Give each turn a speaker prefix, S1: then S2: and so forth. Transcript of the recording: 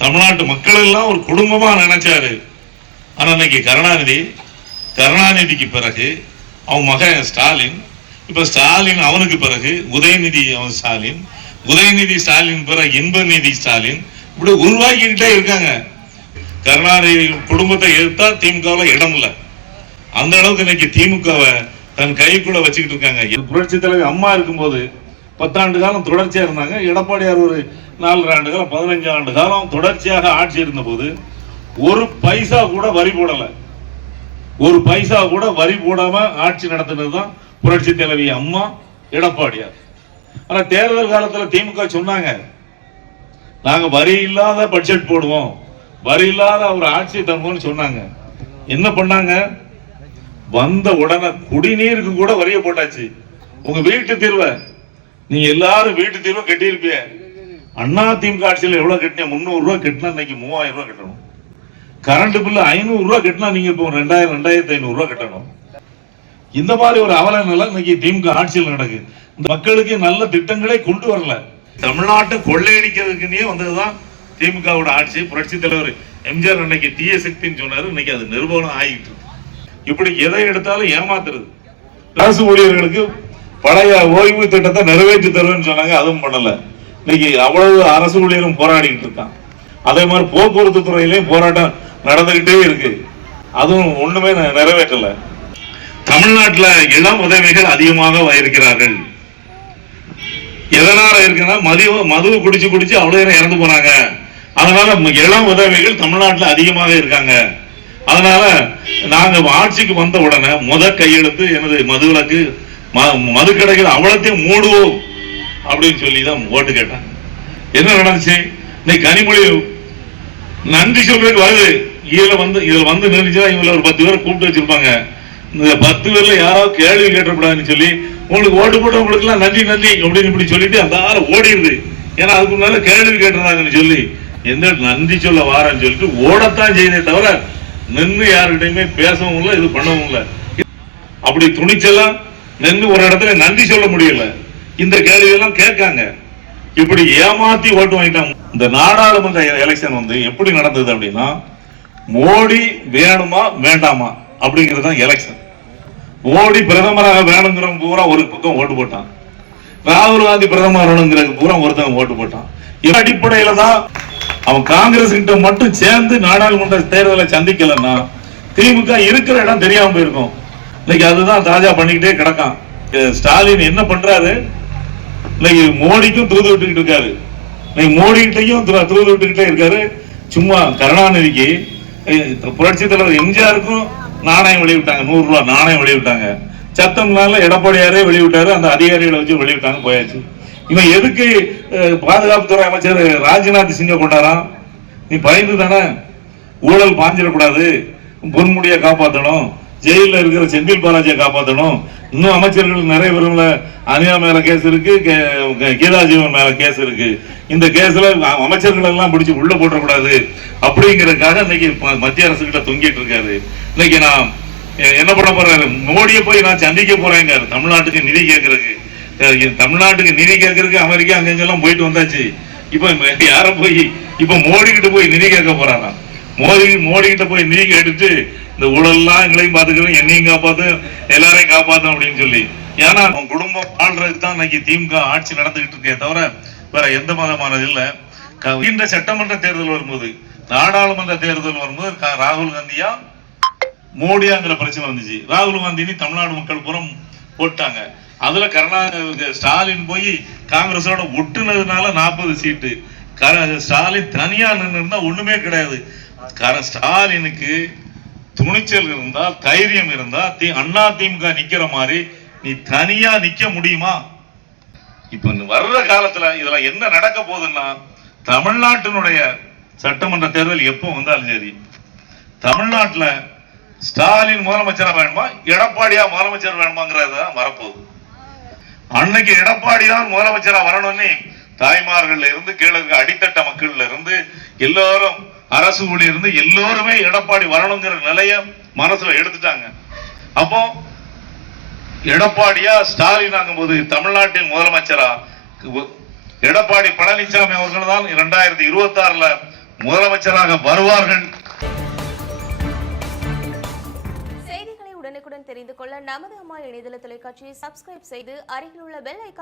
S1: தமிழ்நாட்டு மக்கள் எல்லாம் ஒரு குடும்பமா நினைச்சாரு. ஆனா இன்னைக்கு கருணாநிதி கருணாநிதிக்கு பிறகு அவன் மகன் ஸ்டாலின் இப்ப ஸ்டாலின் அவனுக்கு பிறகு உதயநிதி அவன் ஸ்டாலின் உதயநிதி ஸ்டாலின் பிறகு இன்பநிதி ஸ்டாலின் இப்படி உருவாக்கிக்கிட்டே இருக்காங்க. கருணாநிதி குடும்பத்தை எதிர்த்தா திமுகவில் இடம் இல்லை. அந்த அளவுக்கு இன்னைக்கு திமுகவை தன் கைக்குள்ள வச்சுக்கிட்டு இருக்காங்க. புரட்சி தலைவர் அம்மா இருக்கும்போது பத்தாண்டு காலம் தொடர்ச்சியாக இருந்தாங்க எடப்பாடியார் ஒரு நாலரை ஆண்டு காலம் பதினஞ்சு ஆண்டு காலம் தொடர்ச்சியாக ஆட்சி இருந்தபோது ஒரு பைசா கூட வரி போடலை. ஒரு பைசா கூட வரி போடாம ஆட்சி நடத்தினது தான் புரட்சி தலைவி அம்மா எடப்பாடியார். ஆனால் தேர்தல் காலத்தில் திமுக சொன்னாங்க நாங்கள் வரி இல்லாத பட்ஜெட் போடுவோம். வரி இல்லாத ஒரு ஆட்சியை தருவோம்னு சொன்னாங்க. என்ன பண்ணாங்க? வந்த உடனே குடிநீருக்கு கூட வரிய போட்டாச்சு. உங்க வீட்டு தீர்வை நீங்க எல்லாரும் வீட்டு தீர்வு கட்டியிருப்பீங்க. அண்ணா திமுக ஆட்சியில் எவ்வளவு கட்டினீங்க? முந்நூறு ரூபா கட்டினா இன்னைக்கு மூவாயிரம் ரூபா கட்டணும். கரண்ட் பில்லு ஐநூறு ரூபா கட்டினா நீங்க இப்போ ரெண்டாயிரம் ரெண்டாயிரத்தி ஐநூறு ரூபா கட்டணும். இந்த மாதிரி ஒரு அவல நிலை இன்னைக்கு திமுக ஆட்சியில் நடக்கு. இந்த மக்களுக்கு நல்ல திட்டங்களே கொண்டு வரல. தமிழ்நாட்டை கொள்ளையடிக்கிறதுக்குன்னே வந்ததுதான் திமுகவோட ஆட்சி. புரட்சி தலைவர் எம்ஜிஆர் அன்னைக்கு தீய சக்தின்னு சொன்னாரு. இன்னைக்கு அது நிர்வாகம் ஆகிட்டு இப்படி எதை எடுத்தாலும் ஏமாத்துறது. அரசு ஊழியர்களுக்கு பழைய ஓய்வு திட்டத்தை நிறைவேற்றி தருவேன்னு சொன்னாங்க அதுவும் பண்ணல. இன்னைக்கு அவ்வளவு அரசு ஊழியரும் போராடிக்கிட்டு இருக்கான். அதே மாதிரி போக்குவரத்து துறையிலையும் போராட்டம் நடந்துகிட்டே இருக்கு. அதுவும் ஒண்ணுமே நிறைவேற்றல. தமிழ்நாட்டுல இளம் உதவிகள் அதிகமாக இருக்கிறார்கள் எதனால இருக்குன்னா மது மதுவை குடிச்சு குடிச்சு அவ்வளவு நேரம் இறந்து போனாங்க. அதனால இளம் உதவிகள் தமிழ்நாட்டுல அதிகமாக இருக்காங்க. அதனால நாங்க ஆட்சிக்கு வந்த உடனே முத கையெழுத்து எனது மதுவிலக்கு ம- கடைகள் அவ்வளத்தையும் மூடுவோம் அப்படின்னு சொல்லி தான் ஓட்டு கேட்டான். என்ன நடந்துச்சு? இன்னைக்கு கனிமொழி நன்றி சொல்றதுக்கு வருது. இதுல வந்து இதுல வந்து நின்றுச்சுன்னா இவங்கள ஒரு பத்து பேரை கூப்பிட்டு வச்சிருப்பாங்க. இந்த பத்து பேர்ல யாராவது கேள்வி கேட்டக்கூடாதுன்னு சொல்லி உங்களுக்கு ஓட்டு போட்டவங்களுக்கு எல்லாம் நன்றி நன்றி அப்படின்னு இப்படி சொல்லிட்டு அந்த ஆறு ஓடிடுது. ஏன்னா அதுக்கு முன்னால கேள்வி கேட்டிருந்தாங்கன்னு சொல்லி எந்த நன்றி சொல்ல வாரேன்னு சொல்லிட்டு ஓடத்தான் செய்தே தவிர நின்று யாருக்கிட்டையுமே பேசவும் இல்லை இது பண்ணவும் இல்லை. அப்படி துணிச்சலா நின்று ஒரு இடத்துல நன்றி சொல்ல முடியல. இந்த கேள்வியெல்லாம் கேட்காங்க. இப்படி ஏமாத்தி ஓட்டு வாங்கிட்டாங்க. இந்த நாடாளுமன்ற எலெக்ஷன் வந்து எப்படி நடந்தது அப்படின்னா மோடி வேணுமா வேண்டாமா அப்படிங்கிறது தான் எலெக்ஷன் மோடி பிரதமராக வேணுங்கிறவங்க பூரா ஒரு பக்கம் ஓட்டு போட்டான். ராகுல் காந்தி பிரதமர் வேணுங்கிற பூரா ஒருத்தன் ஓட்டு போட்டான். இந்த அடிப்படையில தான் அவன் காங்கிரஸ் கிட்ட மட்டும் சேர்ந்து நாடாளுமன்ற தேர்தலை சந்திக்கலன்னா திமுக இருக்கிற இடம் தெரியாம போயிருக்கும். இன்னைக்கு அதுதான் தாஜா பண்ணிக்கிட்டே கிடக்கான். ஸ்டாலின் என்ன பண்றாரு? இன்னைக்கு மோடிக்கும் தூது விட்டுக்கிட்டு இருக்காரு. இன்னைக்கு மோடிகிட்டையும் தூது விட்டுக்கிட்டே இருக்காரு. சும்மா கருணாநிதிக்கு புரட்சி தலைவர் எம்ஜிஆருக்கும் நாணயம் வெளியிட்டாங்க. நூறு ரூபா நாணயம் வெளியிட்டாங்க. சத்தம்னால எடப்பாடியாரே வெளியிட்டாரு. அந்த அதிகாரிகளை வச்சு வெளியிட்டாங்க போயாச்சு. இவன் எதுக்கு பாதுகாப்புத்துறை அமைச்சர் ராஜ்நாத் சிங்க கொண்டாராம்? நீ பயந்து தானே? ஊழல் பாஞ்சிடக்கூடாது. பொன்முடியை காப்பாற்றணும் ஜெயில இருக்கிற செந்தில் பாலாஜியை காப்பாற்றணும் இன்னும் அமைச்சர்கள் நிறைய பேருல அனியா மேல கேஸ் இருக்கு கீதாஜீவன் மேல கேஸ் இருக்கு. இந்த கேஸ்ல அமைச்சர்கள் எல்லாம் பிடிச்சு உள்ள போட்டக்கூடாது. அப்படிங்கறதுக்காக இன்னைக்கு மத்திய அரசு கிட்ட தொங்கிட்டு இருக்காரு. இன்னைக்கு நான் என்ன பண்ண போறாரு? மோடியை போய் நான் சந்திக்க போறேங்க தமிழ்நாட்டுக்கு நிதி கேட்கறதுக்கு. தமிழ்நாட்டுக்கு நிதி கேட்கறதுக்கு அமெரிக்கா அங்கெல்லாம் போயிட்டு வந்தாச்சு. இப்ப யார போய் இப்ப மோடி கிட்ட போய் நிதி கேட்க போறாராம் மோடி மோடி கிட்ட போய் நிதி கேட்டுட்டு இந்த ஊழல்லாம் எங்களையும் பாத்துக்கிறோம் என்னையும் காப்பாத்தும் எல்லாரையும் காப்பாத்தும் அப்படின்னு சொல்லி. ஏன்னா அவன் குடும்பம் ஆள்றதுக்கு தான் இன்னைக்கு திமுக ஆட்சி நடந்துகிட்டு இருக்கே தவிர வேற எந்த மதமானது இல்லை. க- இந்த சட்டமன்ற தேர்தல் வரும்போது நாடாளுமன்ற தேர்தல் வரும்போது க- ராகுல் காந்தியா மோடியாங்கிற பிரச்சனை வந்துச்சு. ராகுல் காந்தினி தமிழ்நாடு மக்கள் புறம் போட்டாங்க. அதுல கருணாநிதி ஸ்டாலின் போய் காங்கிரஸோட ஒட்டுனதுனால நாற்பது சீட்டு. கர- ஸ்டாலின் தனியா நின்று இருந்தா ஒண்ணுமே கிடையாது. கர- ஸ்டாலினுக்கு துணிச்சல் இருந்தா தைரியம் இருந்தா தி அண்ணா திமுக நிக்கிற மாதிரி நீ தனியா நிக்க முடியுமா? இப்ப இந்த வர்ற காலத்துல இதுல என்ன நடக்க போகுதுன்னா தமிழ்நாட்டினுடைய சட்டமன்ற தேர்தல் எப்போ வந்தாலும் சரி தமிழ்நாட்டில் ஸ்டாலின் முதலமைச்சராக வேணுமா எடப்பாடியா முதலமைச்சர் வேணுமாங்கிறது தான் வரப்போகுது. அன்னைக்கு எடப்பாடி தான் முதலமைச்சரா வரணும்னு தாய்மார்கள்ல இருந்து கீழே இருக்க அடித்தட்ட மக்கள்ல இருந்து எல்லாரும் அரசு ஊழியர் இருந்து எல்லோருமே எடப்பாடி வரணுங்கிற நிலைய மனசுல எடுத்துட்டாங்க. அப்போ எடப்பாடியா ஸ்டாலின் ஆகும்போது தமிழ்நாட்டின் முதலமைச்சரா? எடப்பாடி பழனிசாமி அவர்கள் தான் இரண்டாயிரத்தி இருபத்தி ஆறுல முதலமைச்சராக வருவார்கள்.
S2: செய்திகளை உடனுக்குடன் தெரிந்து கொள்ள நமது அம்மா இணையதள தொலைக்காட்சியை சப்ஸ்கிரைப் செய்து அருகில் உள்ள பெல் ஐக்கான்